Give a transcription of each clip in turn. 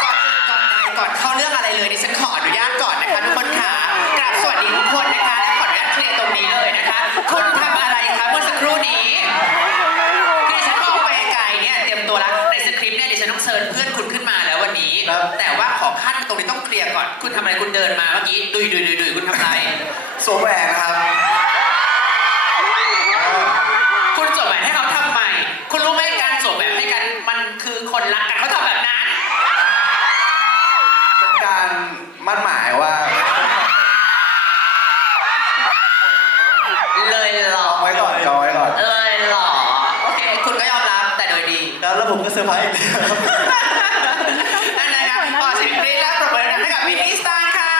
ก่อนอื่นก่อนใดก่อนเข้าเรื่องอะไรเลยดิฉันขออนุญาตก่อนนะคะทุกคนค่ะกราบสวัสดีทุกคนนะคะและขออนุญาตเคลียร์ตรงนี้เลยนะคะ คุณทำอะไรคะเมื่อสักครู่นี้ที่ดิฉันมองไปไกลเนี่ยเตรียมตัวแล้วในสคริปต์เนี่ยดิฉันต้องเชิญเพื่อนคุณขึ้นมาแล้ววันนี้ ครับ แต่ว่าขอขั้นตรงนี้ต้องเคลียร์ก่อน คุณทำอะไรคุณเดินมาเมื่อกี้ดุยดุยดุยดุยคุณทำอะไร สวมแหวนนะครับ เซอร์ไพรส์อีกแล้วครับนั่นนะครับขอเสียงกรี๊ดและปรบมือดังๆให้กับมินนี่สตาร์ค่ะ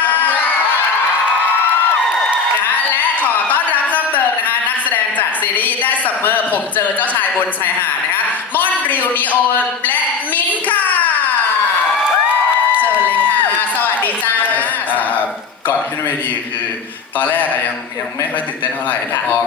นะฮะและขอต้อนรับเพิ่มเติมนะคะนักแสดงจากซีรีส์ได้ซัมเมอร์ผมเจอเจ้าชายบนชายหาดนะคะม่อนริวนีโอและมิ้นท์ค่ะเชิญเลยค่ะสวัสดีจ้า อ่าก่อนขึ้นเวทีคือ ตอนแรกอะยังยังไม่ค่อยตื่นเต้นเท่าไหร่แต่พอ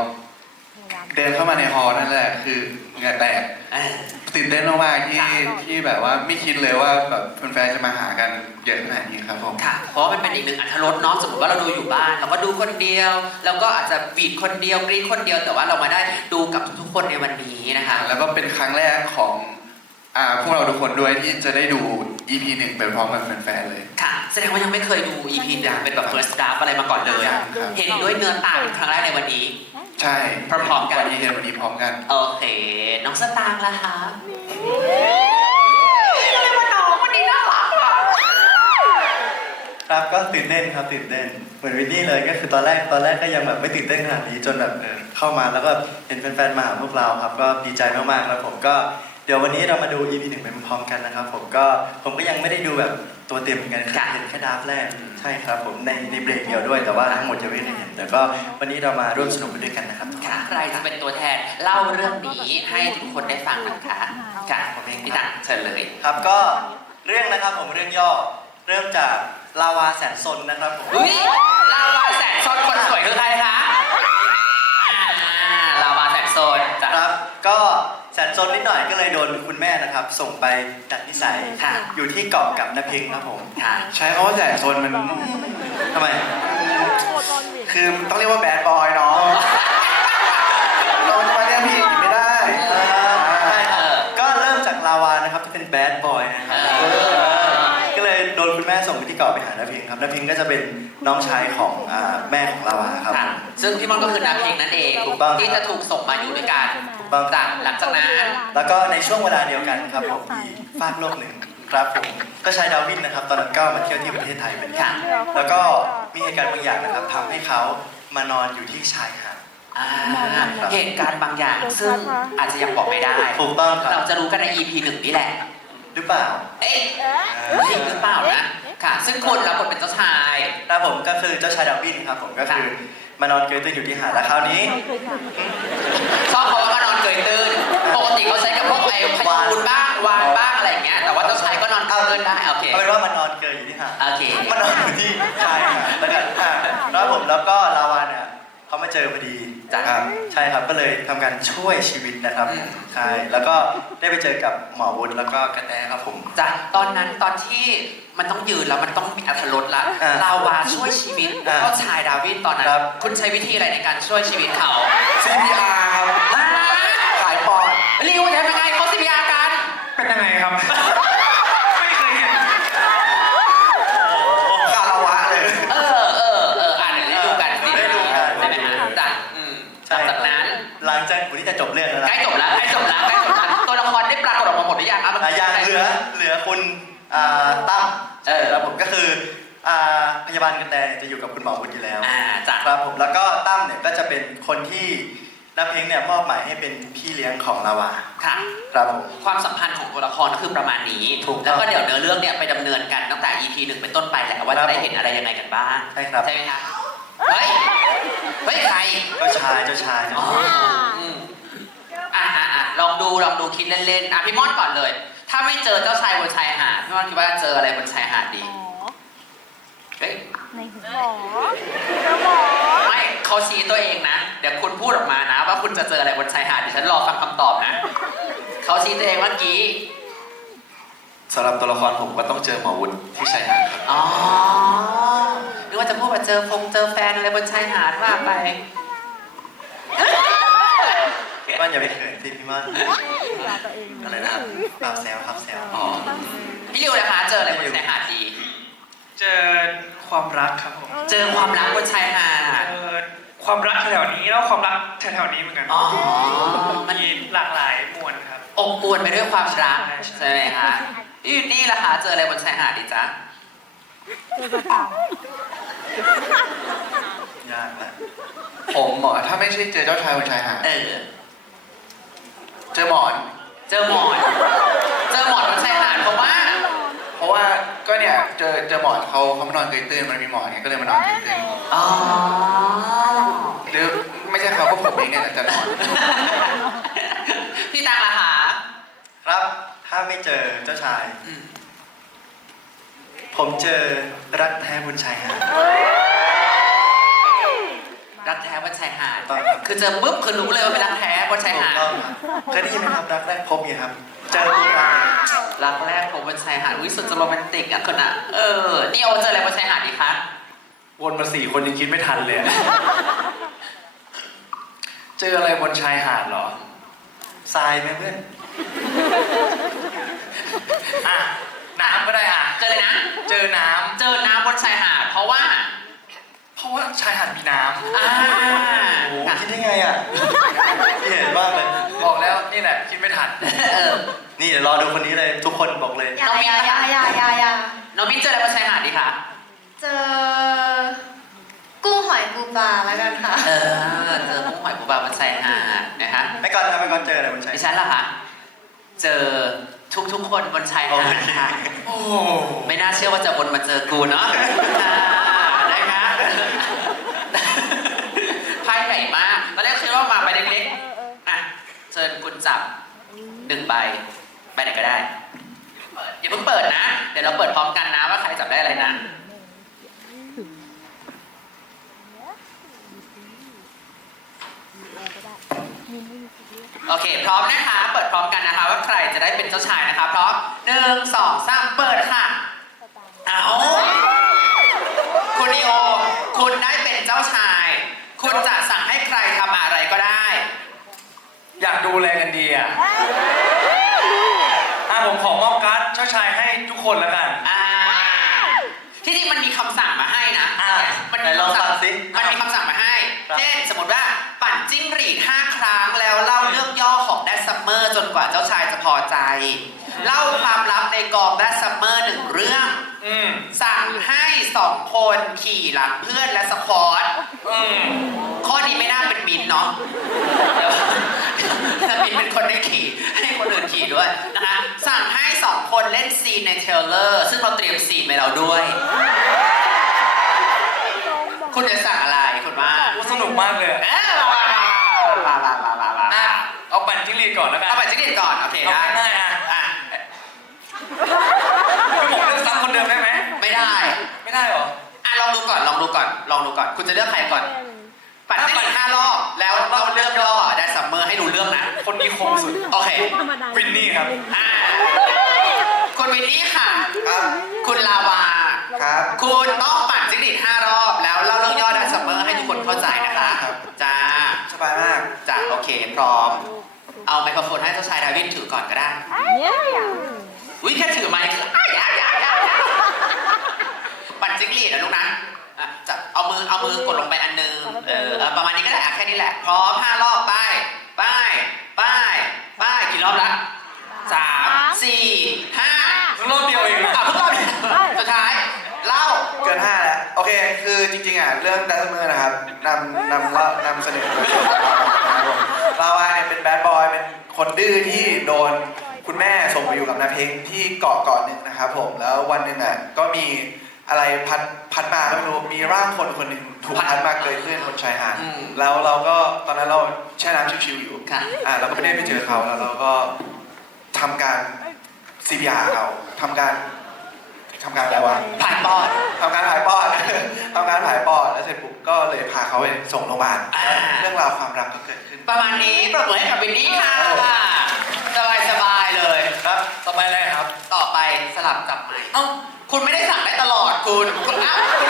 เดินเข้ามาในฮอลล์นั่นแหละคือเหงื่อแตกเออตื่นเต้นมากๆที่ที่แบบว่าไม่คิดเลยว่าแบบแฟนๆจะมาหากันเยอะขนาดนี้ครับผม ค่ะ เพราะว่ามันเป็นอีกหนึ่งอัธรสเนาะสมมติว่าเราดูอยู่บ้าน เราก็ดูคนเดียว แล้วก็อาจจะบีดคนเดียวกรีดคนเดียวแต่ว่าเรามาได้ดูกับทุกๆคนในวันนี้นะคะ แล้วก็เป็นครั้งแรกของอ่าพวกเราทุกคนด้วยที่จะได้ดู EP หนึ่งไปพร้อมกับแฟนๆเลย ค่ะ แสดงว่ายังไม่เคยดู EP อย่างเป็นแบบ first draft อะไรมาก่อนเลยยังครับเห็นด้วยเนื้อตาเป็นครั้งแรกในวันนี้ ใช่พร้อมๆกัน วันนี้เห็นวันนี้พร้อมกัน โอเค น้องสตางค์ล่ะคะทำไมว่าน้องวันนี้น่ารักอะครับก็ตื่นเต้นครับตื่นเต้นเหมือนวินนี่เลยก็คือตอนแรกตอนแรกก็ยังแบบไม่ตื่นเต้นขนาดนี้จนแบบเออเข้ามาแล้วก็เห็นแฟนๆมาหาพวกเราครับ ก็ดีใจมากๆแล้วผมก็เดี๋ยววันนี้เรามาดู EP หนึ่งไปพร้อมๆกันนะครับ ผมก็ผมก็ยังไม่ได้ดูแบบ ตัวเต็มเหมือนกันครับเห็นแค่ดราฟต์แรก ใช่ครับผมในในเบรกเดียวด้วย แต่ว่าทั้งหมดจะไม่ได้เห็นแต่ก็วันนี้เรามาร่วมสนุกไปด้วยกันนะครับ ค่ะใครจะเป็นตัวแทนเล่าเรื่องนี้ให้ทุกคนได้ฟังนะคะค่ะผมเองพี่ตังเชิญเลย ครับก็เรื่องนะครับผมเรื่องย่อเริ่มจากลาวาแสนซนนะครับผมอุ้ยลาวาแสนโซนคนสวยคือใครคะอ่าลาวาแสนโซน จ้ะ ครับ ก็แสนซนนิดหน่อยก็เลยโดนคุณแม่นะครับ ส่งไปดัดนิสัยค่ะ อยู่ที่เกาะกับนเพงครับผมค่ะ ใช้คำว่าแสนโซนมันทำไม คือต้องเรียกว่าแบดบอยเนาะ แม่ส่งไปที่เกาะไปหานเพงครับนเพงก็จะเป็นน้องชายของอ่าแม่ของลาวาครับ ค่ะซึ่งพี่มอนก็คือนาเพลงนั่นเองถูกต้อง ที่จะถูกส่งมาอยู่ด้วยกันถูกต้อง จากหลังจากนั้นแล้วก็ในช่วงเวลาเดียวกันครับผมมีฟากโลกหนึ่งครับผมก็ชายดาวินนะครับ ตอนนั้นก็มาเที่ยวที่ประเทศไทยเหมือนกันค่ะ แล้วก็มีเหตุการณ์บางอย่างนะครับทำให้เขามานอนอยู่ที่ชายหาด อ่าเหตุการณ์บางอย่างซึ่งอาจจะยังบอกไม่ได้ ถูกต้องคเรารับจะรู้กันใน EP หนึ่งนี่แหละ หรือเปล่า เอ๊ะจริงหรือเปล่านะค่ะ ซึ่งคุณรับบทเป็นเจ้าชายครับผมก็คือเจ้าชายดาวินครับผมก็คือมานอนเกยตื้นอยู่ที่หาดแล้วคราวนี้ ชอบเขาว่ามานอนเกยตื้นปกติเขาใช้กับพวกไอ้พยูนบ้างวานบ้างอะไรอย่างเงี้ย แต่ว่าเจ้าชายก็นอนเกยตื้นได้โอเคเอาเป็นว่ามานอนเกยอยู่ที่หาดโอเคมานอนอยู่ที่ชายหาดแล้วกันอ่าแล้วผมแล้วก็ลาวาเนี่ย เขามาเจอพอดีจ้ะครับใช่ครับก็เลยทำการช่วยชีวิตนะครับอืม ใช่แล้วก็ได้ไปเจอกับหมอวุฒิแล้วก็กระแตครับผม จ้ะตอนนั้นตอนที่มันต้องยืนแล้วมันต้องมีอัธรสละอ่าลาวาช่วยชีวิตอ่าเจ้าชายดาวิดตอนนั้น ครับ คุณใช้วิธีอะไรในการช่วยชีวิตเขา CPR ครับฮะขายปอดริวทำยังไงเขาสิบยากัน เป็นยังไงครับ คุณอ่าตั้มเออแล้วผมก็คืออ่าพยาบาลกระแตเนี่ยจะอยู่กับคุณหมอวุฒิอยู่แล้ว อ่าจ้ะ ครับผมแล้วก็ตั้มเนี่ยก็จะเป็นคนที่นักเพลงเนี่ยมอบหมายให้เป็นพี่เลี้ยงของลาวาค่ะ ครับผม ความสัมพันธ์ของตัวละครก็คือประมาณนี้ ถูกต้องแล้วก็เดี๋ยวเนื้อเรื่องเนี่ยไปดำเนินกันตั้งแต่ EP หนึ่งเป็นต้นไปแหละว่าครัจะบ ได้เห็นอะไรยังไงกันบ้าง ใช่ครับใช่ไหมคะเฮ้ย เฮ้ยใครเจ้าชายเจ้าชายเจ้าอ๋อชายอืมอะอะอะลองดูลองดูคิดเล่นๆ อะพี่ม่อนก่อนเลย ถ้าไม่เจอเจ้าชายบนชายหาดพี่ม่อนคิดว่าเจออะไรบนชายหาดดี เฮ้ย ในหูหมอจะหมอไม่เขาชี้ตัวเองนะ เดี๋ยวคุณพูดออกมานะ ว่าคุณจะเจออะไรบนชายหาดดิฉันรอฟังคำตอบนะ เขาชี้ตัวเองเมื่อกี้ สำหรับตัวละครผมก็ต้องเจอหมอวุฒิที่ชายหาดครับ อ๋อนึกว่าจะพูดว่าเจอฟงเจอแฟนอะไรบนชายหาดว่าไป พี่ม่อนอย่าไปเขินสิพี่ม่อนด่าตัวเองอะไรนะครับปรับแซวครับแซวอ๋อพี่ริวนะคะ เจออะไรบนชายหาดดี เจอความรักครับผม เจอความรักบนชายหาด เจอความรักแถวนี้แล้วความรักแถวๆนี้เหมือนกันอ๋อ มันมีหลากหลายมวลครับ อบอวลไปด้วยความรักใช่ใช่ใช่ไหมคะพี่นี่ล่ะคะเจออะไรบนชายหาดดีจ๊ะยากนะผมหมอถ้าไม่ใช่เจอเจ้าชายบนชายหาดเออ เจอหมอน เจอหมอน เจอหมอนบนชายหาดเพราะว่า เพราะว่าก็เนี่ยเจอเจอหมอนเขาเขามานอนเกยตื้นมันมีหมอนเนี่ยก็เลยมานอนเกยตื้นอ๋อ หรือไม่ใช่เขาก็ผมเองเนี่ยแหละแต่หมอนพี่ตังล่ะคะครับ ถ้าไม่เจอเจ้าชาย อืมผมเจอรักแท้บนชายหาด รักแท้บนชายหาด ต้องครับคือเจอปุ๊บคือรู้เลยว่าเป็นรักแท้บนชายหาดถูกต้องครับเคยได้ยินไหมครับรักแรกพบไงครับ เจอปุ๊บรักเลยรักแรกผมบนชายหาดวิสุดจะโรแมนติกอะคนอะ เออ นี่โอเจออะไรบนชายหาดดีคะวนมาสี่คนยังคิดไม่ทันเลยอะเจออะไรบนชายหาดเหรอ ทรายไหมเพื่อนอะน้ำก็ได้อะ เจอเลยนะ เจอน้เจอน้ำบนชายหาด เพราะว่าำ เพราะว่าชายหาดมีน้อ่าโอ้โหคิดได้ไงอะพี่เห็นบ้างเลยำบอกแล้วนี่แหละคิดไม่ทัน เออนี่เดี๋ยวรอดูคนนี้เลย ทุกคนบอกเลย อย่าอย่าอย่าอย่าอย่าอย่าน้องมิ้นเจออะไรบนชายหาดดีคะเจอ กุ้งหอยปูปลาแล้วกันค่ะ เออเจอกุ้งหอยปูปลาบนชายหาดนะคะไม่ก่อนนะไม่ก่อนเจออะไรบนชายดิฉันล่ะคะเจอทุกทุกๆคนบนชายหาดค่ะโอ้ไม่น่าเชื่อว่าจะวนมาเจอกูเนาะอ่านะคะไพ่ใหญ่มากตอนแรกคิดว่ามาใบเล็กๆอะเชิญคุณ จับหนึ่งใบใบไหนก็ได้อย่าเพิ่งเปิดนะ เดี๋ยวเราเปิดพร้อมกันนะว่าใครจับได้อะไรนะโอเค พร้อมนะคะ เปิดพร้อมกันนะคะ ว่าใครจะได้เป็นเจ้าชายนะคะพร้อมหนึ่งสองสามเปิดค่ะ เอาคุณโอ คุณได้เป็นเจ้าชาย คุณจะสั่งให้ใครทำอะไรก็ได้ อยากดูแลกันดีอะอะผมขอมอบการ์ดเจ้าชายให้ทุกคนแล้วกัน อ่าที่จริงมันมีคำสั่งมาให้นะอะมันไหนมีลองคำฟัสั่งงสิมันมีคำสั่งมาให้ ครับ เช่นสมมติว่าปั่นจิ้งหรีด5ครั้งแล้วเล่าเรื่องย่อของแดดซัมเมอร์จนกว่าเจ้าชายจะพอใจ เล่าความลับในกองแดดซัมเมอร์หนึ่งเรื่อง อืมสั่งให้สองคนขี่หลังเพื่อนและสควอตอืมข้อนี้ไม่น่าเป็นมินเนาะ เดี๋ยวถ้ามินเป็นคนได้ขี่ให้คนอื่นขี่ด้วยนะคะสั่งให้สองคนเล่นซีนในเทรลเลอร์ ซึ่งเราเตรียมซีนไว้เราด้วย คุณจะสั่งอะไรคุณว่าโอ้สนุกมากเลยอะเอ้ยมามามามามามาอะเอาปั่นจิ้งหรีดก่อนแล้วกันเอาไปจิ้งหรีดก่อน โอเคเอาได้ง่ายๆอะอะไม่ผมเลือกซ้ำคนเดิมได้ไหมไม่ได้ ไม่ได้เหรอ อะลองดูก่อนลองดูก่อนลองดูก่อน คุณจะเลือกใครก่อน ปั่นจิ้งหรีดห้ารอบ แล้วเราเลือกย่อได้ซัมเมอร์ให้ดูเรื่องนะ คนนี้คมสุด โอเค วินนี่ครับ อ่า คุณวินนี่ค่ะ ครับ คุณลาวา ครับ คุณต้องปั่นจิ้งหรีดห้ารอบ แล้วเล่าเรื่องย่อได้ซัมเมอร์ให้ทุกคนเข้าใจนะคะครับ จ้าสบายมาก จ้าโอเค พร้อม เอาไมโครโฟนให้เจ้าชายดาวินถือก่อนก็ได้เนี่ยวิแค่ถือไมค์คืออ้ายอ้ายอ้ายอ้ายปั่นจิ้งหรีดนะลูกนะ อะจะเอามือเอามือกดลงไปอันนึงเออเออประมาณนี้ก็ได้อะแค่นี้แหละ พร้อมห้ารอบไปไปไปไปกี่รอบละสามสี่ห้ารอบเดียวเองนะ อะเพิ่งรอบเดียวสุดท้ายเล่า เกินห้าแล้วโอเค คือจริงๆอะเรื่องดัซเมอร์นะครับนำนำเล่านำเสนอโดยนะครับผมลาวาเนี่ยเป็นแบดบอยเป็นคนดื้อที่โดนคุณแม่ส่งไปอยู่กับนาเพงที่เกาะเกาะหนึ่งนะครับผมแล้ววันหนึ่งอะก็มีอะไรพัด พัดมาก็ไม่รู้มีร่างคนคนหนึ่งถูกพัดมาเกยตื้นบนชายหาดอืมแล้วเราก็ตอนนั้นเราแช่น้ำชิวๆอยู่ค่ะ อ่าเราก็ไม่ได้ไปเจอเขาแล้วเราก็ทำการ CPR เขาทำการทำการอะไรวะ ผ่านปอด ทำการผายปอด ทำการผายปอด แล้วเสร็จปุ๊บก็เลยพาเขาไปส่งโรงพยาบาล อ่า เรื่องราวความรักก็เกิดขึ้น ประมาณนี้ปรบมือให้กับวินนี่ค่ะ สบายสบายๆเลย ครับ ต่อไปอะไรครับ ต่อไปสลับจับใหม่เอ้าคุณไม่ได้สั่งได้ตลอดคุณคุณอ้าวคุณ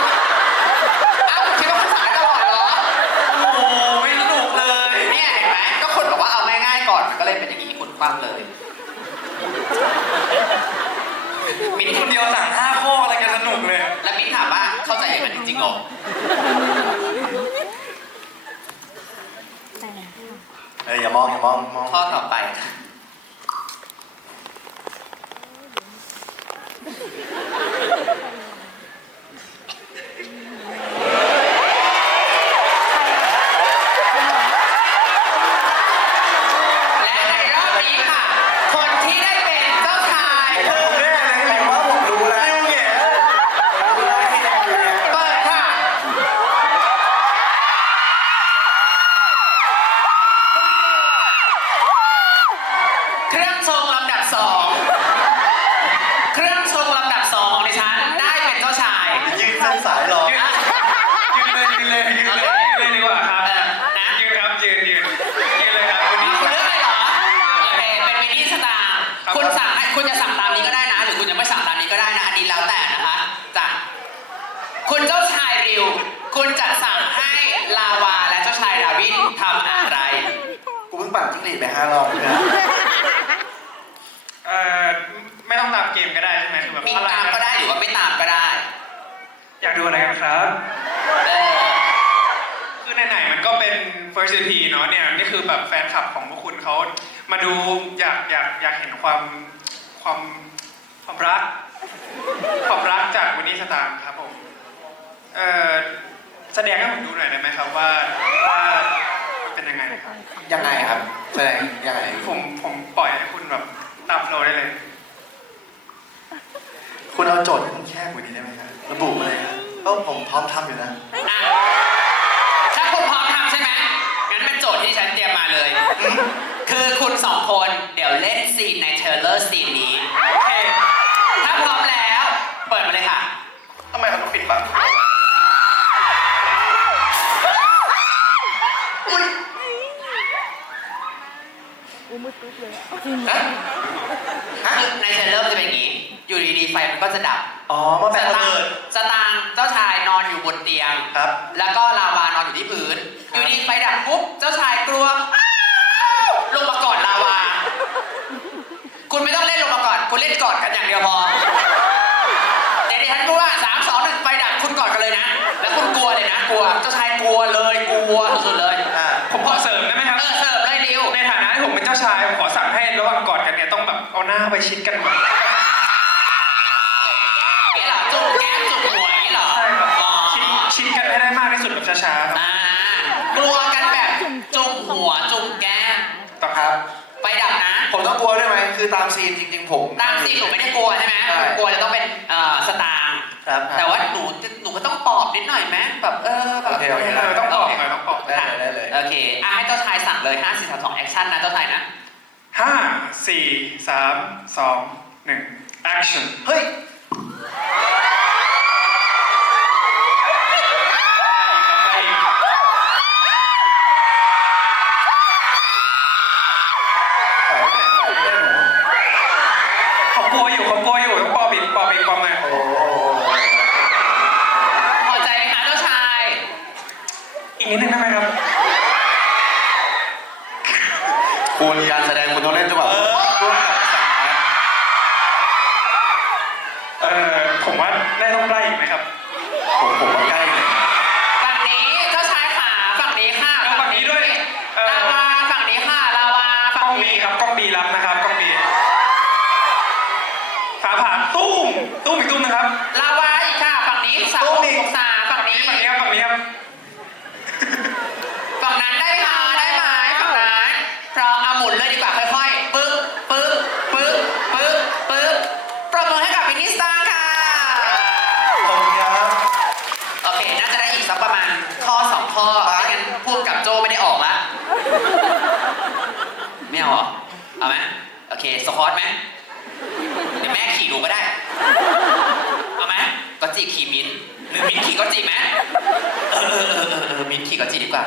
อ้าวคุณคิดว่าคุณสั่งได้ตลอดเหรอโอ้โหไม่สนุกเลยเนี่ยเห็นไหมก็คุณบอกว่าเอาง่ายๆก่อนมันก็เลยเป็นอย่างนี้คุณคว่ำเลยมินคนเดียวสั่งห้าข้ออะไรกันสนุกเลย แล้วมิ้นถามว่าเข้าใจอย่างนั้นจริงๆเหรอเอออย่ามองอย่ามองมอง ข้อต่อไป และในรอบนี้ค่ะ คนที่ได้เป็นเจ้าชายคือ ผมว่าผมรู้แล้วผมรู้แล้วที่จะคุยเนี่ย เปิดค่ะ เครื่องชงลำดับสอง เครื่องชงลำดับสองของดิฉันได้เป็นเจ้าชาย ยืนเส้นสายรอ ยืนยืนเลยยืนเลยยืนเลยยืนเลยดีกว่าครับ เออนะ ยืนครับยืนยืนยืนเลยครับวัน นี่ นี้ คุณเลือกอะไรเหรอโอเคเป็นมินิสตาร์ ครับ คุณสั่งให้คุณ จะสั่งตามนี้ก็ได้นะ หรือคุณจะไม่สั่งตามนี้ก็ได้นะ อันนี้แล้วแต่นะคะจ้ะคุณเจ้าชายริว คุณจะสั่งให้ลาวาและเจ้าชายดาวินทำอะไร กูเพิ่งปั่นจิ้งหรีดไปห้ารอบเลยนะเอ่อไม่ต้องตามเกมก็ได้ใช่ไหมคือแบบมีอะไรตามก็ได้หรือว่าไม่ตามก็ได้ อยากดูอะไรกันครับ เออ คือไหนๆมันก็เป็น first EP เนาะเนี่ยนี่คือแบบแฟนคลับของพวกคุณเขามาดูอยากอยากอยากเห็นความ ความความรักความรักจากวินนี่สตางค์ครับผมเอ่อแสดงให้ผมดูหน่อยได้ไหมครับว่าว่ามันเป็นยังไงครับยังไงครับแสดงยังไงผมผมปล่อยให้คุณแบบตามโฟลว์ได้เลย คุณเอาโจทย์ที่มันแคบกว่านี้ได้ไหมครับระบุมาเลยครับก็ผมพร้อมทำอยู่นะ คือคุณสองคนเดี๋ยวเล่นซีนในเทรลเลอร์ซีนนี้ โอเค ถ้าพร้อมแล้ว เปิดมาเลยค่ะ ทำไมเขาต้องปิดบังอู้มืดตึ๊บเลยฮะคือในเทรลเลอร์มันจะเป็นอย่างนี้ อยู่ดีๆไฟมันก็จะดับ อ๋อมาแบ่งสระตางเบิดค์สตางค์เจ้าชายนอนอยู่บนเตียง ครับ แล้วก็ลาวานอนอยู่ที่พื้น อยู่ดีไฟดับปุ๊บ เจ้าชายกลัวอ้าวลงมากอดลาวา คุณไม่ต้องเล่นลงมาก่อน คุณเล่นกอดกันอย่างเดียวพอเดี๋ยวดิฉันพูดว่าสามสองหนึ่งไฟดับคุณกอดกันเลยนะ แล้วคุณกลัวเลยนะ กลัว เจ้าชายกลัวเลย กลัวสุดๆเลย อ่า ผมขอเสริมได้ไหมครับ เออเสิร์ฟเลยดิวในฐานะที่ผมเป็นเจ้าชาย ผมขอสั่งให้ระหว่างกอดกันเนี่ยต้องแบบเอาหน้าไปชิดกันแบบนี่เหรอจุ่มแก้มจุ่มหัวอย่างนี้เหรอใช่ครับอ๋อชิดชิดกันให้ได้มากที่สุดแบบช้าๆครับอ่ากลัวกันแบบจุ่มหัวจุ่มแก้ม ต่อครับ ไฟดับนะ ผมต้องกลัวด้วยไหมคือตามซีนจริงๆ ผมตามซีนหนูไม่ได้กลัวใช่ไหมใช่ กลัวจะต้องเป็นเอ่อสตางค์ครับแต่ว่าหนูหนูก็ต้องปลอบนิดหน่อยไหมแบบเออแบบโอเคโอเค เออต้องปอกหน่อยต้องปอกได้เลยได้เลย โอเคอะให้เจ้าชายสั่งเลย5 4 3 2แอคชั่นนะเจ้าชายนะห้าสี่สามสองหนึ่ง action เฮ้ย ไปอีก ปล่อยให้ปล่อยให้หนู เขากลัวอยู่เขากลัวอยู่ต้องปอบอีกปอบอีกปอบมา โอ้โห พอใจไหมคะเจ้าชาย อีกนิดนึงได้ไหมครับ คุณการแสดงคุณต้องเล่นจังหวะร่วมกับสั่งนะ เออผมว่าได้ต้องใกล้อีกไหมครับ ผมผมว่าใกล้เลย ฝั่งนี้เจ้าชายขาฝั่งนี้ค่ะ แล้วฝั่งนี้ด้วยเออ ลาวาฝั่งนี้ค่ะลาวาก ล้ ฝั่ อง งบี นี้ ครับกล้องบีรับนะครับกล้องบีฟ้าผ่าตุ้มตุ้มอีกตุ้มนะครับ ลาวาอีกค่ะฝั่งนี้สามองศาฝั่งนี้ ฝั่งนี้ครับฝั่งนี้ครับ ฝั่งนั้นได้ไหมคะได้ไหมฝั่งนั้นพร้อมเอาหมุนเลยดีกว่าค่อยๆปึ๊บปึ๊บปึ๊บปึ๊บปึ๊บปรบมือให้กับวินนิสตาค่ะ ขอบคุณครับ โอเค น่าจะได้อีกสักประมาณข้อสองข้อไม่งั้นพูดกับโจไม่ได้ออกละไม่เอาเหรอ เอาไหม โอเคสไหมเดี๋ยวแม่ขี่ดูก็ได้ เอาไหมก็จีขี่มิ้นหรือมิ้นขี่ก็จีไหมเออเออเออเออมิ้นขี่ก็จีดีกว่า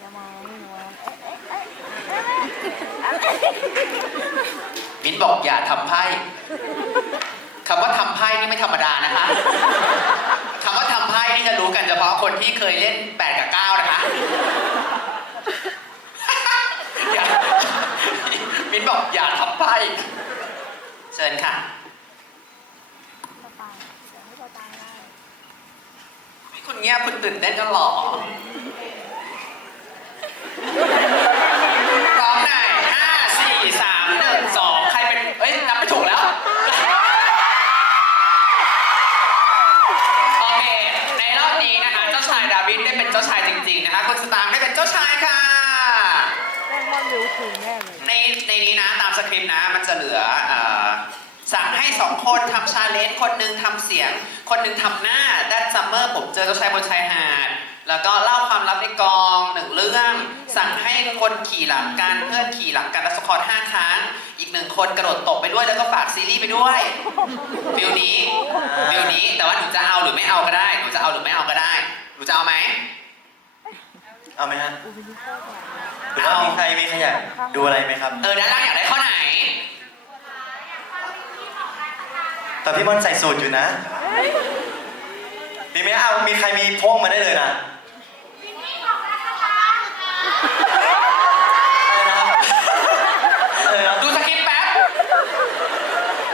อย่ามองอย่ามองเอ๊ะเอ๊ะเอ๊ะมิ้นบอกอย่าทำไพ่คำว่าทำไพ่นี่ไม่ธรรมดานะคะคำว่าทำไพ่นี่จะรู้กันเฉพาะคนที่เคยเล่นแปดกับเก้านะคะ นบอกอย่าทำไพ่เชิญค่ะสตางค์เสียงไม่สตางค์ได้คุณเงียบคุณตื่นเต้นกันหรอพร้อมไหนห้าสี่สามหนึ่งสองใครเป็น เอ้ยนับไม่ถูกแล้ว โอเค ในรอบนี้นะคะ เจ้าชายดาวิดได้เป็นเจ้าชายจริงๆนะคะ คุณสตางค์ได้เป็นเจ้าชายค่ะ ม่งว่ารู้ถึงแน่เลย ในในนี้นะตามสคริปต์นะมันจะเหลือเอ่อสั่งให้สองคนทำชาเลนจ์คนหนึ่งทำเสียง คนหนึ่งทำหน้าดันซัมเมอร์ผมเจอเจ้าชายบนชายหาด แล้วก็เล่าความลับในกองหนึ่งเรื่อง สั่งให้คนขี่หลังกันเพื่อนขี่หลังกันและสคอร์ห้าครั้ง อีกหนึ่งคนกระโดดตบไปด้วยแล้วก็ฝากซีรีส์ไปด้วยฟิลนี้ฟิลนี้แต่ว่าหนูจะเอาหรือไม่เอาก็ได้หนูจะเอาหรือไม่เอาก็ได้หนูจะเอาไหมเอาไหมฮะอูบิลิโก้ก่อน หรือว่ามีใครมีใครอยากดูอะไรไหมครับ เออด้านล่างอยากได้ข้อไหน แต่พี่มอนใส่สูตรอยู่นะ มีไหมเอามีใครมีพ่วงมาได้เลยนะอะไรนะครับดูสคริปต์แป๊บ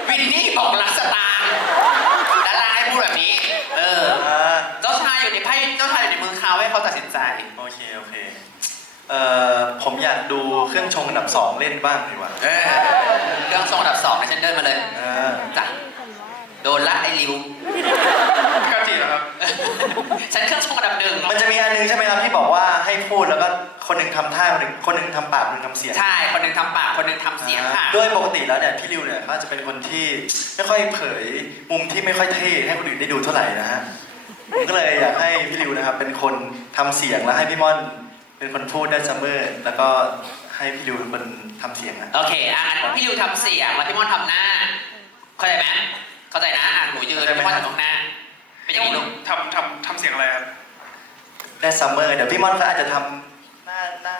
วินนี่บอกรักสตางค์ดาราให้พูดแบบนี้ เออ อ่าเจ้าชายอยู่ในไพ่เจ้าชายอยู่ในมือเขาให้เขาตัดสินใจ โอเคโอเค เอ่อผมอยากดูเครื่องชงอันดับสองเล่นบ้างดีกว่าเออเครื่องทรงอันดับสองนะฉันเดินมาเลย เออจ้ะคนว่าเลยโดนละไอ้ริวก็จีเหรอครับฉันเครื่องทรงอันดับหนึ่งมันจะมีอันนึงใช่ไหมครับที่บอกว่าให้พูดแล้วก็คนหนึ่งทำท่าคนหนึ่งคนหนึ่งทำปากคนหนึ่งทำเสียง ใช่ คนหนึ่งทำปาก คนหนึ่งทำเสียงค่ะด้วยปกติแล้วเนี่ยพี่ริวเนี่ยเขาจะเป็นคนที่ไม่ค่อยเผยมุมที่ไม่ค่อยเท่ให้คนอื่นได้ดูเท่าไหร่นะฮะผมก็เลยอยากให้พี่ริวนะครับเป็นคนทำเสียงแล้วให้พี่ม่อน เป็นคนพูดได้ซัมเมอร์แล้วก็ให้พี่ริวเป็นคนทำเสียงนะโอเคอะงั้นพี่ริวทำเสียงแล้วพี่มอนทำหน้า เข้าใจไหมเข้าใจนะอะหนูยืนพี่มอนทำตรงหน้า เป็นอย่างนี้ลูกทำทำทำเสียงอะไรครับได้ซัมเมอร์เดี๋ยวพี่ม่อนก็อาจจะทำหน้าหน้า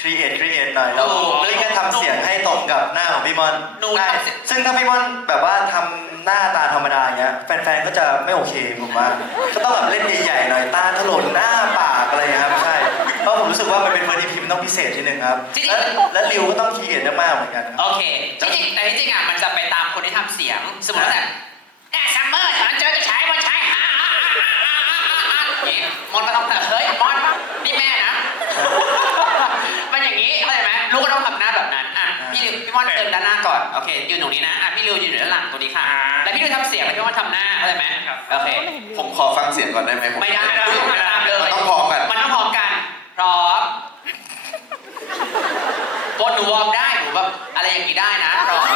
ครีเอทครีเอทหน่อยแล้วโอ้เลยก็ทำเสียงให้ตรงกับหน้าของพี่ม่อนหนูได้ทำเสียง ซึ่งถ้าพี่ม่อนแบบว่าทำหน้าตาธรรมดาอย่างเงี้ยแฟนๆก็จะไม่โอเคผมว่าก็ต้องแบบเล่นใหญ่ๆหน่อยตาถลนหน้าปากอะไรอย่างเงี้ยครับใช่เพราะผมรู้สึกว่ามันเป็นเวอร์ที่พิมพ์ต้องพิเศษทีหนึ่งครับจริงๆ และและริวก็ต้องครีเอทมากๆเหมือนกันครับ โอเคจริงๆแต่ที่จริงอะมันจะไปตามคนที่ทำเสียง สมมติว่าแบบ เคยืนตรงนี้นะอะพี่ริวยืนอยู่ด้านหลังตรงนี้ค่ะอ่าแล้วพี่ริวทำเสียงแล้วพี่มอนทำหน้าเข้าใจไหมครับโอเค ผมขอฟังเสียงก่อนได้ไหมผมไม่ได้ลูกมาตามเลยต้องพร้อมกัน มันต้องพร้อมกัน พร้อมบนหนูวอร์มได้หนูแบบอะไรอย่างนี้ได้นะพร้อม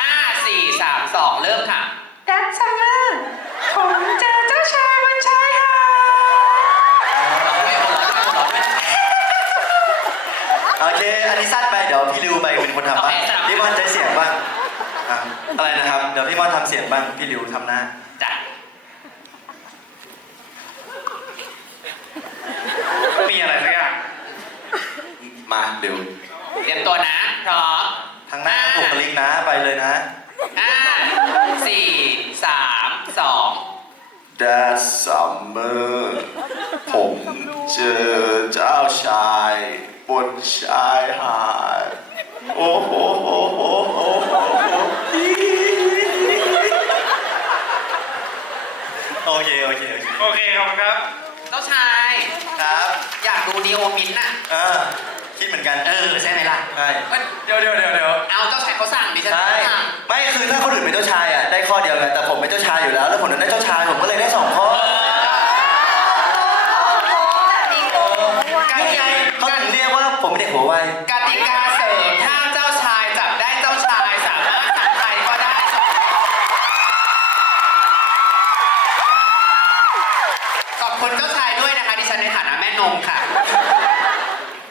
ห้าสี่สามสองเริ่มค่ะดันซัมเมอร์ผมเจอเจ้าชายบนชายหาด โอเค อันนี้สั้นไปเดี๋ยว พี่ริวไปเป็นคนทำบ้างโอเคครับพี่ม่อนใช้เสียงบ้างอะอะไรนะครับ เดี๋ยวพี่ม่อนทำเสียงบ้างพี่ริวทำหน้าจ้ะมีอะไรสักอย่างมาเดี๋ยวเตรียมตัวนะพร้อมทางหน้าบุคลิกนะไปเลยนะ ห้าสี่สามสอง That summer ผมเจอเจ้าชาย บนชายหาด โอ้โหโอ้โหโอ้โหโอเคโอเคโอเคโอเคขอบคุณครับ เจ้าชาย ครับอยากดูนีโอมินท์น่ะ เออคิดเหมือนกันเออใช่ไหมล่ะใช่เอ้ยเดี๋ยวเดี๋ยวเดี๋ยวเดี๋ยวเอาเจ้าชายเขาสั่งดิฉันใช่สั่งไม่คือถ้าคนอื่นเป็นเจ้าชายอะได้ข้อเดียวไงแต่ผมเป็นเจ้าชายอยู่แล้ว แล้วผมนั้นได้เจ้าชายผมก็เลยได้สองข้อการ นี่ไงเขาถึงเรียกว่า ผมเป็นเด็กหัวไวกติกาเสริมถ้าเจ้าชายจับได้เจ้าชายสามารถสั่งใครก็ได้ ขอบคุณเจ้าชายด้วยนะคะดิฉันในฐานะแม่นมค่ะ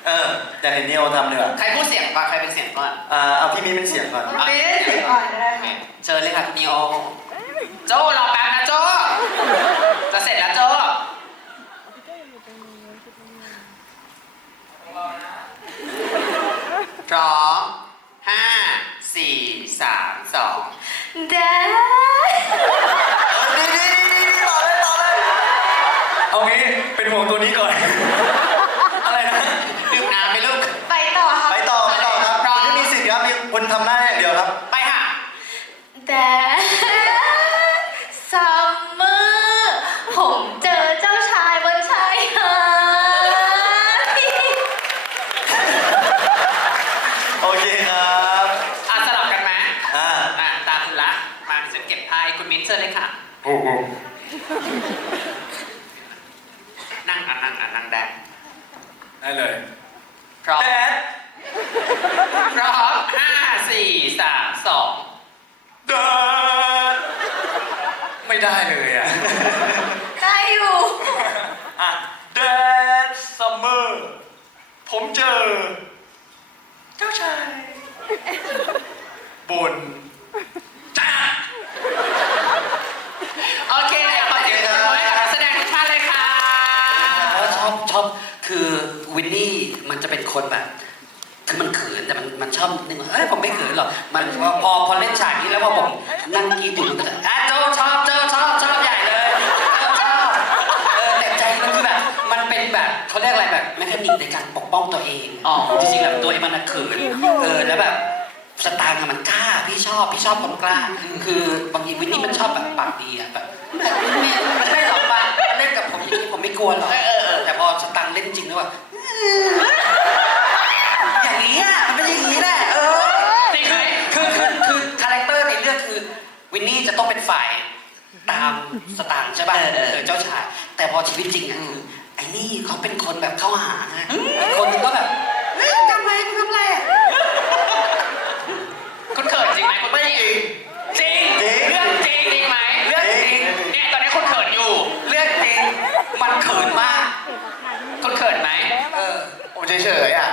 เอออยากเห็นเนียวทำเลยอะใครพูดเสียงก่อนใครเป็นเสียงก่อนอ่าเอาพี่มิ้นเป็นเสียงก่อนเอาเสียงก่อนเชิญเลยค่ะคุณนีโอโจรอแป๊บนะโจจะเสร็จแล้วโจ พี่ก็อยู่ตรงนี้อยู่ตรงนี้ พร้อมห้าสี่สามสองแดดนี่นี่นี่นี่ต่อเลยต่อเลยเอางี้เป็นห่วงตัวนี้ก่อน อะไรนะ ดื่มน้ำไหมลูก ไปต่อค่ะไปต่อไปต่อครับพร้อมคุณไม่มีสิทธิ์ครับมีคนทำหน้าอย่างเดียวครับ ไปค่ะแดดซัมเมอร์ผมเจอเจ้าชายบนชายหาด โอเคครับ อะสลับกันไหม อ่า อะตามคุณละ มาฉันเก็บไพ่คุณมิ้นท์เชิญเลยค่ะ โอ้โหนั่งอะนั่งอะนั่งได้ได้เลยพร้อมแดดพร้อมห้าสี่สามสองเดินไม่ได้เลยอะ ได้อยู่อะแดดซัมเมอร์ผมเจอ เจ้าชายบนจ้า โอเคเลยขอเสียงปรบมือให้กับนักแสดงทุกท่านเลยค่ะ แล้วชอบชอบคือวินนี่มันจะเป็น คนแบบคือมันเขินแต่มันมันชอบนึกว่าเอ้ยผมไม่เขินหรอกมันพอพอพอเล่นฉากนี้แล้วพอผมนั่งกรีดอยู่มันก็จะอะโจชอบโจชอบชอบใหญ่เลยโจชอบเออแต่ใจมันคือแบบมันเป็นแบบเขาเรียกอะไรแบบแมคานิกในการปกป้องตัวเองอ๋อจริงๆแบบตัวเองมันน่ะเขินเออแล้วแบบสตางค์อะมันกล้าพี่ชอบพี่ชอบคนกล้า คือบางทีวินนี่มันชอบแบบปากดีอะแบบแบบเนี่ยมันไม่หรอกปะมันเล่นกับผมอย่างนี้ผมไม่กลัวหรอกเออเออเออแต่พอสตังค์เล่นจริงแล้วว่าอ ฝ่ายตามสตางค์ใช่ป่ะเออเออเออเจ้าชาย แต่พอชีวิตจริงอะคือไอ้นี่เขาเป็นคนแบบเข้าหาไงอีกคนนึงก็แบบเฮ้ยทำไรมึงทำไรอะคุณเขินจริงไหมคุณไม่จริงจริงจริงเรื่องจริงจริงไหมเรื่องจริงเนี่ยตอนนี้คุณเขินอยู่เรื่องจริงมันเขินมากคุณเขินไหมเออผมเฉยๆอะ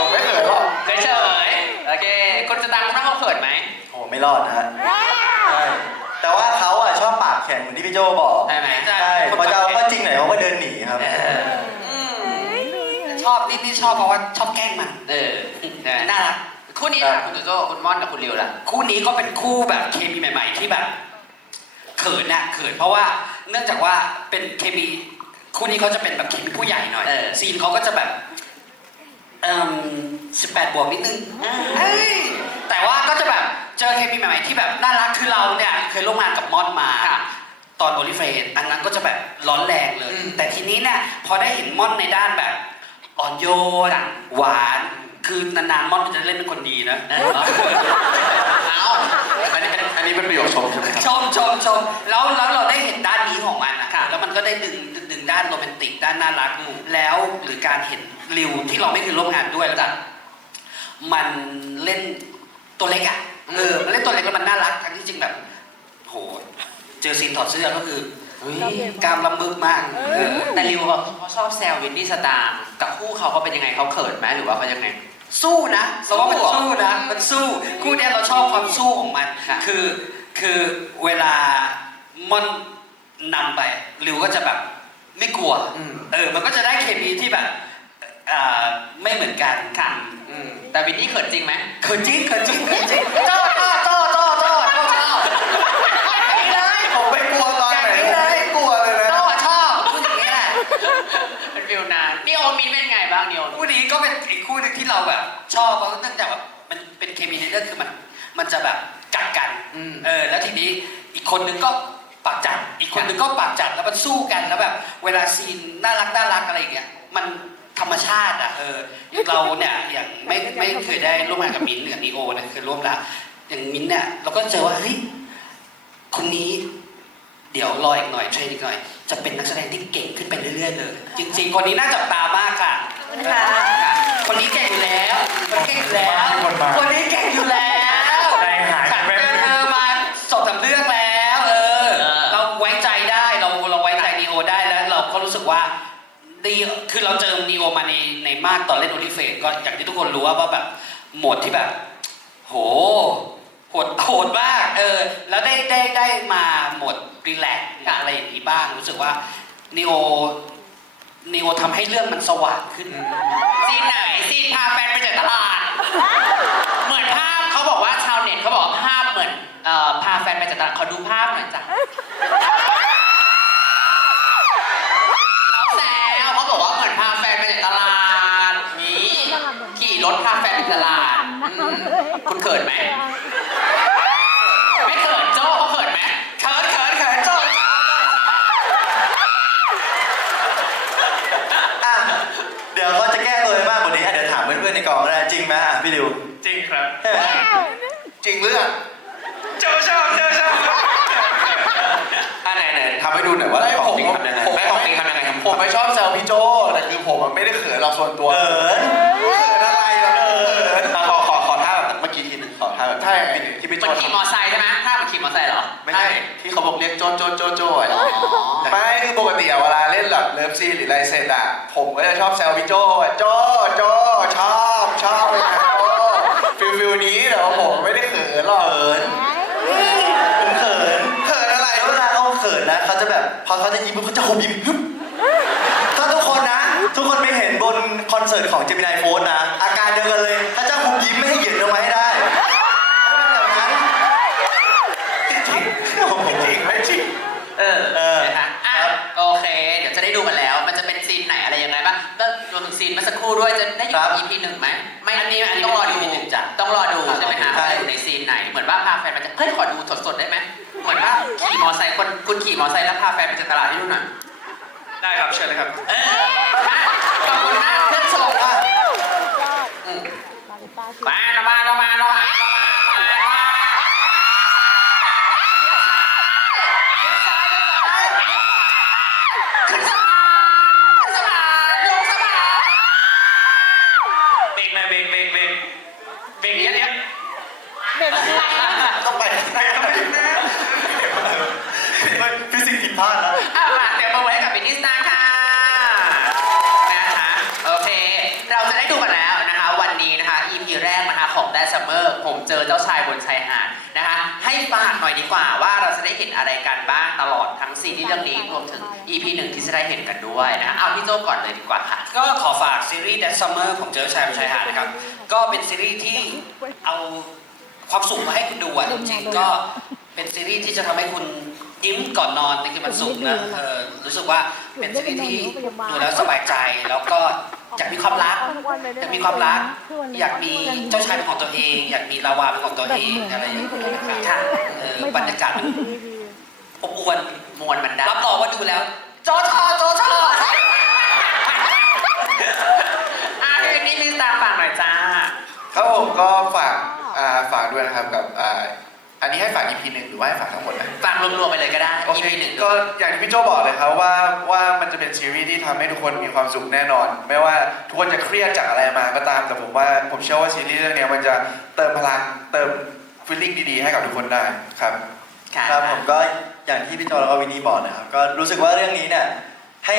ผมไม่เขินหรอก เฉยเฉยๆโอเค คุณจะตังคุณว่าเขาเขินไหม โอ้ ไม่รอดนะฮะใช่แต่ว่าเขาอะชอบปากแข็งเหมือนที่พี่โจบอกได้ไหมใช่พอจะเอาเข้าจริงหน่อยเขาก็เดินหนีครับเออชอบนี่นี่ชอบเพราะว่าชอบแกล้งมันเออใช่ไหมน่ารักคู่นี้ล่ะคุณโจโจ้คุณม่อนกับคุณริวล่ะคู่นี้ก็เป็นคู่แบบเคมีใหม่ ๆ ที่แบบเขินน่ะเขินเพราะว่าเนื่องจากว่าเป็นเคมีคู่นี้เขาจะเป็นแบบเคมีผู้ใหญ่หน่อยเออซีนเขาก็จะแบบเอ่อสิบแปดบวกนิดนึงเฮ้ยแต่ว่าก็จะแบบ เจอเคมีใหม่ๆที่แบบน่ารักคือเราเนี่ยเคยร่วมงานกับมอนมา ตอนโอลิเฟนอันนั้นก็จะแบบร้อนแรงเลย แต่ทีนี้เนี่ยพอได้เห็นม่อนในด้านแบบอ่อนโยนหวานคือนานๆม่อนจะเล่นเป็นคนดีนะเออเอาอันนี้เป็นอันนี้เป็นประโยคชมใช่ไหมครับชมชมชมแล้วแล้วเราได้เห็นด้านนี้ของมันอะแล้วมันก็ได้ดึงดึงดึงด้านโรแมนติกด้านน่ารักแล้วหรือการเห็นริวที่เราไม่เคยร่วมงานด้วยแล้วแบบมันเล่นตัวเล็กอะ เออมันเล่นตัวเล็กแล้วมันน่ารักทั้งที่จริงแบบโหเจอซีนถอดเสื้อก็คือเฮ้ยกล้ามลำบึกมากเออแต่ริวเขาเขาชอบแซววินนี่สตางค์กับคู่เขาเขาเป็นยังไงเขาเขินไหมหรือว่าเขายังไง สู้นะเราว่ามันสู้สู้เหรอนะมันสู้คู่เนี้ยเราชอบความสู้ของมันค่ะคือคือเวลามันนำไปริวก็จะแบบไม่กลัวอืมเออ มันก็จะได้เคมีที่แบบ อ่าไม่เหมือนกันค่ะอืมแต่วินนี่เขินจริงไหมเขินจริงเขินจริงเขินจริงจ้อจ้อจ้อจ้อจ้อจ้อจ้ออย่างนี้เลยผมไม่กลัวตอนไหนผมไม่กลัวเลยนะจ้อชอบพูดอย่างนี้แหละเป็นฟิลนานนี่โอมินเป็นไงบ้างนิโอคู่นี้ก็เป็นอีกคู่หนึงที่เราแบบ ชอบเพราะเนื่องจากแบบมันเป็นเคมีในเรื่องคือมัน มันจะแบบกัดกันอืม เออแล้วทีนี้อีกคนนึงก็ปากจัดอีกคนนึงก็ปากจัดแล้วมันสู้กันแล้วแบบ เวลาซีนน่ารักน่ารักอะไรอย่างเงี้ยมัน ธรรมชาติอะเออเราเนี่ยอย่างไม่ไม่เคยได้ร่วมงานกับมิ้นท์หรือกับนีโอนะเคยร่วมแล้วอย่างมิ้นท์เนี่ยเราก็เจอว่าเฮ้ยคนนี้เดี๋ยวรออีกหน่อยเทรนอีกหน่อย จะเป็นนักแสดงที่เก่งขึ้นไปเรื่อยๆเลย จริง ๆ คนนี้น่าจับตามากค่ะค่ะคนนี้เก่งอยู่แล้วคนเก่งอยู่แล้ว คนมาคนนี้เก่งอยู่แล้วใจหายขัดแวบเจอเธอมาสองสามเรื่องแล้ว คือเราเจอนีโอมาในในมากตอนเล่นโอลิเฟนก็อย่างที่ทุกคนรู้ว่าแบบหมดที่แบบ โหโหดโหดมากเออแล้วได้ได้ได้มาหมดรีแลกซ์อะไรอย่างนี้บ้างรู้สึกว่านีโอนีโอทำให้เรื่องมันสว่างขึ้นซีนไหนซีนพาแฟนไปเจอตลาด เหมือนภาพเขาบอกว่าชาวเน็ตเขาบอกภาพเหมือนเอ่อพาแฟนไปเจอตลาดขอดูภาพหน่อยจ้ะ พาแฟนไปตลาดอืมคุณเขินไหม ไม่เขินโจ้เขาเขินไหมเขินเขินเขินโจ้อะเดี๋ยวเขาจะแก้ตัวให้มากกว่านี้อะเดี๋ยวถามเพื่อนๆในกองก็ได้จริงไหมอะพี่ดิวจริงครับ ใช่ไหมจริงหรืออะเจ้าชอบเจ้าชอบอะไหนไหนทำให้ดูหน่อยว่าของจริงทำยังไงผมไม่ขขอองงจจริริงงทำยังไงครับผมไม่ชอบแซวพี่โจแต่คือผมอะไม่ได้เขินเราส่วนตัวเขิน ใช่ที่พี่โจมันขี่มอไซค์ใช่ไหมถ้ามันขี่มอไซค์เหรอไม่ใช่ที่เขาบอกเรียกโจโจโจโจอะอ๋อไม่คือปกติอะเวลาเล่นแบบเลิฟซีนหรืออะไรเสร็จอะผมก็จะชอบแซวพี่โจอะโจโจชอบชอบเลยนะโจฟิลฟิลนี้แต่ว่าผมไม่ได้เขินหรอกเขินผมเขินเขินอะไรแล้วเวลาเขาเขินนะเขาจะแบบพอเขาจะยิ้มปุ๊บเขาจะหุบยิ้มฮึบถ้าทุกคนนะ ทุกคนไม่เห็นบนคอนเสิร์ตของเจมินายโฟนนะ อาการเดียวกันเลยเขาจะ ครู่ด้วยจะได้อยู่ครักับบ EP หนึ่งไหมไม่อันนี้อันนี้ต้องรอดู EP หนึ่งจ้ะ ต้องรอดูใช่ไหมคะใช่ ว่าอยู่ในซีนไหน เหมือนว่าพาแฟนมาจะเฮ้ยขอดูสดๆได้ไหมเหมือนว่าขี่มอไซค์คนคุณขี่มอไซค์แล้วพาแฟนไปจากตลาดที่นู่นน่ะได้ครับเชิญเลยครับ เออมาขอบคุณมากเพื่อนส่งอะอืมมาลิต้าชื่อมาเรามาเรามาเรามาเรามาเรามาขึ้นสะพานขึ้นสะพานลงสะพาน เบรกหน่อยเบรกเบรกเบรกเบรกเนี้ยเนี้ย เด็กอะไรนะ ต้องไปไปไปนะ ฟิสิกส์ผิดพลาดแล้ว เอาล่ะเดี๋ยวมาไว้กับบินนิสนาค่ะนะคะโอเค เราจะได้ดูกันแล้วนะคะ วันนี้นะคะ EP แร กนะคะของ That Summer ผมเจอเจ้าชายบนชายหาดนะคะ ให้ฝากหน่อยดีกว่าว่าเราจะได้เห็นอะไรกันบ้างตลอดทั้งซีรีส์เรื่องนี้รวมถึง EP หนึ่งที่จะได้เห็นกันด้วยนะเอาพี่โจก่อนเลยดีกว่าค่ะ ก็ขอฝากซีรีส์ Dead Summer ของเจอชายบนชายหาดนะครับ ก็เป็นซีรีส์ที่เอาความสุขมาให้คุณดูอะจริงๆก็เป็นซีรีส์ที่จะทำให้คุณยิ้มก่อนนอนในคืนวันศุกร์นะเออรู้สึกว่าเป็นซีรีส์ที่ดูแล้วสบายใจแล้วก็ อยากมีความรัก อยากมีความรัก อยากมีเจ้าชายเป็นของตัวเอง อยากมีลาวาเป็นของตัวเองอะไรอย่างเงี้ยนะครับค่ะเออบรรยากาศมันอบอวลมวลมันได้รับรองว่าดูแล้วโจชอโจชออะพี่วินนี่พี่ตามฝากหน่อยจ้า ครับผมก็ฝากอ่าฝากด้วยนะครับกับอ่า อันนี้ให้ฝาก EP หนึ่งหรือว่าให้ฝากทั้งหมดนะฝากรวมๆไปเลยก็ได้โอเค EP หนึ่งก็อย่างที่พี่โจบอกเลยครับว่าว่ามันจะเป็นซีรีส์ที่ทำให้ทุกคนมีความสุขแน่นอน ไม่ว่าทุกคนจะเครียดจากอะไรมาก็ตาม แต่ผมว่าผมเชื่อว่าซีรีส์เรื่องเนี้ยมันจะเติมพลังเติมฟีลลิ่งดีๆให้กับทุกคนได้ครับ ค่ะ ครับผมก็อย่างที่พี่โจแล้วก็วินนี่บอกนะครับก็รู้สึกว่าเรื่องนี้เนี่ยให้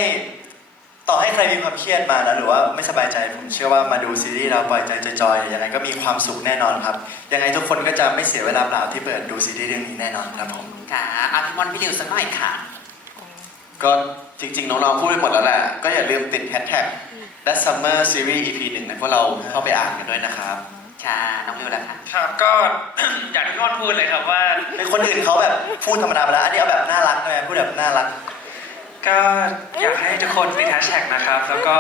ต่อให้ใครมีความเครียดมาแล้วหรือว่าไม่สบายใจผมเชื่อว่ามาดูซีรีส์เราปล่อยใจจอยๆยังไงก็มีความสุขแน่นอนครับ ยังไงทุกคนก็จะไม่เสียเวลาเปล่าที่เปิดดูซีรีส์เรื่องนี้แน่นอนครับผม ค่ะเอาพี่มอนพี่ดิวสักหน่อยค่ะ ก็จริงๆ น้องๆ พูดไปหมดแล้วแหละ ก็อย่าลืมติดแฮชแท็ก That Summer Series EP หนึ่งนะพวกเราเข้าไปอ่านกันด้วยนะครับ ค่ะ น้องริวแล้วค่ะ ครับก็ อย่างที่พี่มอนพูดเลยครับว่า เป็นคนอื่นเขาแบบพูดธรรมดาไปแล้วอันนี้เอาแบบน่ารักใช่ไหมพูดแบบน่ารัก ก็อยากให้ทุกคนติดแฮชแท็กนะครับ แล้วก็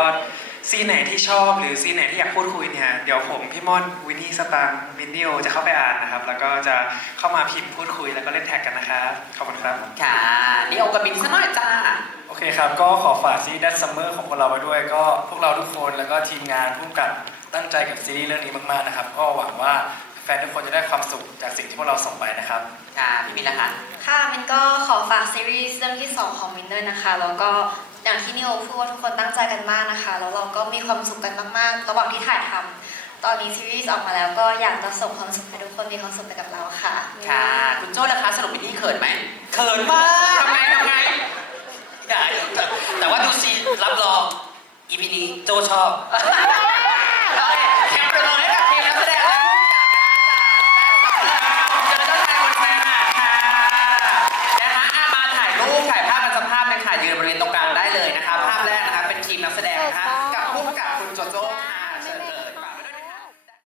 ซีนไหนที่ชอบหรือซีนไหนที่อยากพูดคุยเนี่ยเดี๋ยวผมพี่ม่อนวินนี่สตางค์วินนิวจะเข้าไปอ่านนะครับ แล้วก็จะเข้ามาพิมพ์พูดคุยแล้วก็เล่นแท็กกันนะครับขอบคุณครับ ค่ะนี่เอากระบินสักหน่อยจ้า โอเคครับ ก็ขอฝากซีรีส์ Dead Summer ของพวกเราไว้ด้วย ก็พวกเราทุกคนแล้วก็ทีมงานผู้กำกับตั้งใจกับซีรีส์เรื่องนี้มากๆนะครับ ก็หวังว่าแฟนทุกคนจะได้ความสุขจากสิ่งที่พวกเราส่งไปนะครับค่ะพี่มินแล้วค่ะค่ะมินก็ขอฝากซีรีส์เรื่องที่ 2 ของมินด้วยนะคะ แล้วก็อย่างที่นิโอพูดว่าทุกคนตั้งใจกันมากนะคะ แล้วเราก็มีความสุขกันมากๆ ระหว่างที่ถ่ายทำตอนนี้ซีรีส์ออกมาแล้วก็อยากจะส่งความสุขให้ทุกคนมีความสุขไปกับเราค่ะ ค่ะ คุณโจ้ล่ะคะสรุปวินนี่เขินไหมเขินมากทำไงทำไงอย่าแต่ว่าดูซีนรับรองอีพีนี้โจชอบเ